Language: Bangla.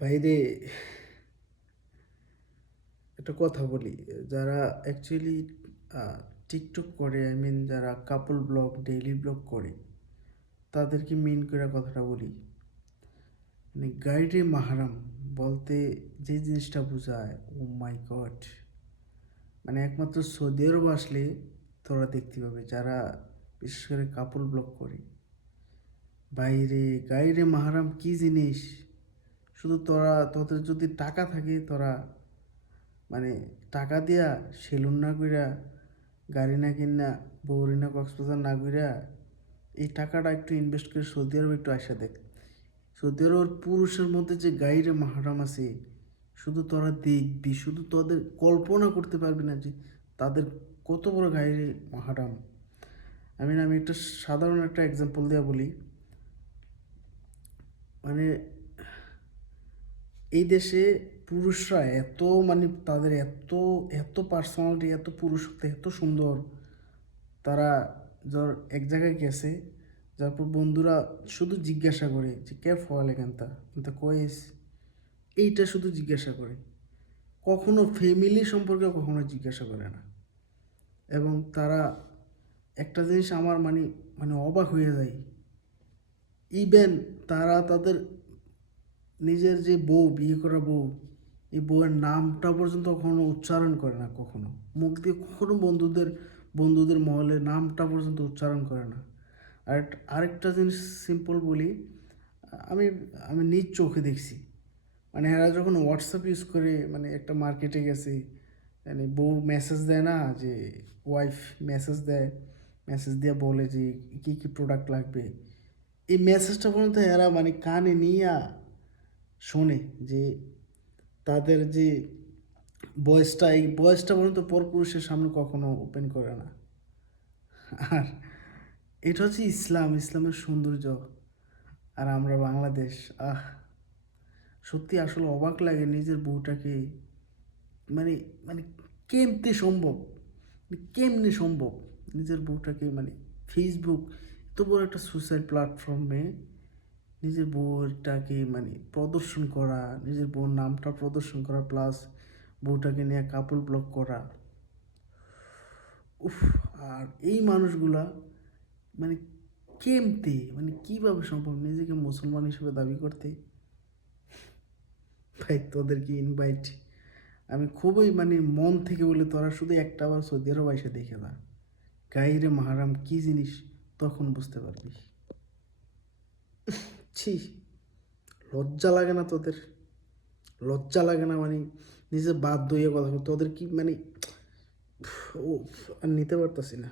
বাইরে একটা কথা বলি, যারা অ্যাকচুয়ালি টিকটক করে আই মিন যারা কাপল ব্লগ ডেইলি ব্লগ করে, তাদেরকে মেন করে কথাটা বলি। মানে গাইডে মাহারাম, বলতে যে জিনিসটা বোঝায় ও মাই গড মানে একমাত্র সৌদি আরব আসলে তোরা দেখতে পাবে, যারা বিশেষ করে কাপল ব্লগ করে। বাইরে গাইডে মাহারাম কি জিনিস? শুধু তোরা, তোদের যদি টাকা থাকে তোরা মানে টাকা দিয়া সেলুন না কইরা, গাড়ি না কিনা বৌরি না কক্সবাজার না কইরা, এই টাকাটা একটু ইনভেস্ট করে সৌদি আরব একটু আসা দেখ। সৌদি আরবের পুরুষের মধ্যে যে গাইরে মাহারাম আছে, শুধু তোরা দেখবি, শুধু তোদের কল্পনা করতে পারবি না যে তাদের কত বড় গাইরে মাহারাম। আমি না আমি একটা সাধারণ একটা এক্সাম্পল দিয়ে বলি। মানে এই দেশে পুরুষরা এত মানে তাদের এত এত পার্সোনালিটি এত পুরুষত্ব, এত সুন্দর। তারা ধর এক জায়গায় গেছে তারপর বন্ধুরা শুধু জিজ্ঞাসা করে যে, কে ফলে কেনতা তা? কয়েস এইটা শুধু জিজ্ঞাসা করে। কখনো ফ্যামিলি সম্পর্কে কখনো জিজ্ঞাসা করে না। এবং তারা একটা জিনিস আমার মানে মানে অবাক হয়ে যায়। ইভেন তারা তাদের নিজের যে বউ, বিয়ে করা বউ, এই বউয়ের নামটা পর্যন্ত কখনো উচ্চারণ করে না, কখনো। মুখ দিয়ে কখনো বন্ধুদের বন্ধুদের মহলে নামটা পর্যন্ত উচ্চারণ করে না। আর আরেকটা জিনিস সিম্পল বলি, আমি আমি নিজ চোখে দেখছি। মানে এরা যখন হোয়াটসঅ্যাপ ইউজ করে মানে একটা মার্কেটে গেছে মানে বউ মেসেজ দেয় না যে ওয়াইফ মেসেজ দেয় মেসেজ দিয়ে বলে যে, কী কী প্রোডাক্ট লাগবে? এই মেসেজটা পর্যন্ত এরা মানে কানে নিয়ে শোনে যে তাদের যে বয়সটা, এই বয়সটা পর্যন্ত পরপুরুষের সামনে কখনো ওপেন করে না। আর এটা হচ্ছে ইসলাম, ইসলামের সৌন্দর্য। আর আমরা বাংলাদেশ, আহ, সত্যি আসলে অবাক লাগে নিজের বউটাকে। মানে মানে কেমতে সম্ভব? মানে কেমনে সম্ভব? নিজের বউটাকে মানে ফেসবুক এত বড় একটা সুসাইড প্ল্যাটফর্মে নিজের বউটাকে মানে প্রদর্শন করা, নিজের বউর নামটা প্রদর্শন করা প্লাস বউটাকে নিয়ে কাপল ব্লক করা। উফ, আর এই মানুষগুলা মানে কেমতে? মানে কীভাবে সম্ভব নিজেকে মুসলমান হিসেবে দাবি করতে? ভাই, তোদেরকে ইনভাইট আমি খুবই মানে মন থেকে বলে, তোরা শুধু একটা বার সৌদি আরব এসে দেখে না গাইরে মাহারাম, কি জিনিস? তখন বুঝতে পারবি। ছি, লজ্জা লাগে না তোদের। লজ্জা লাগে না মানে নিজে বাদ দইয়ে কথা তোদের কি মানে ও, আর নিতে পারতাছি না।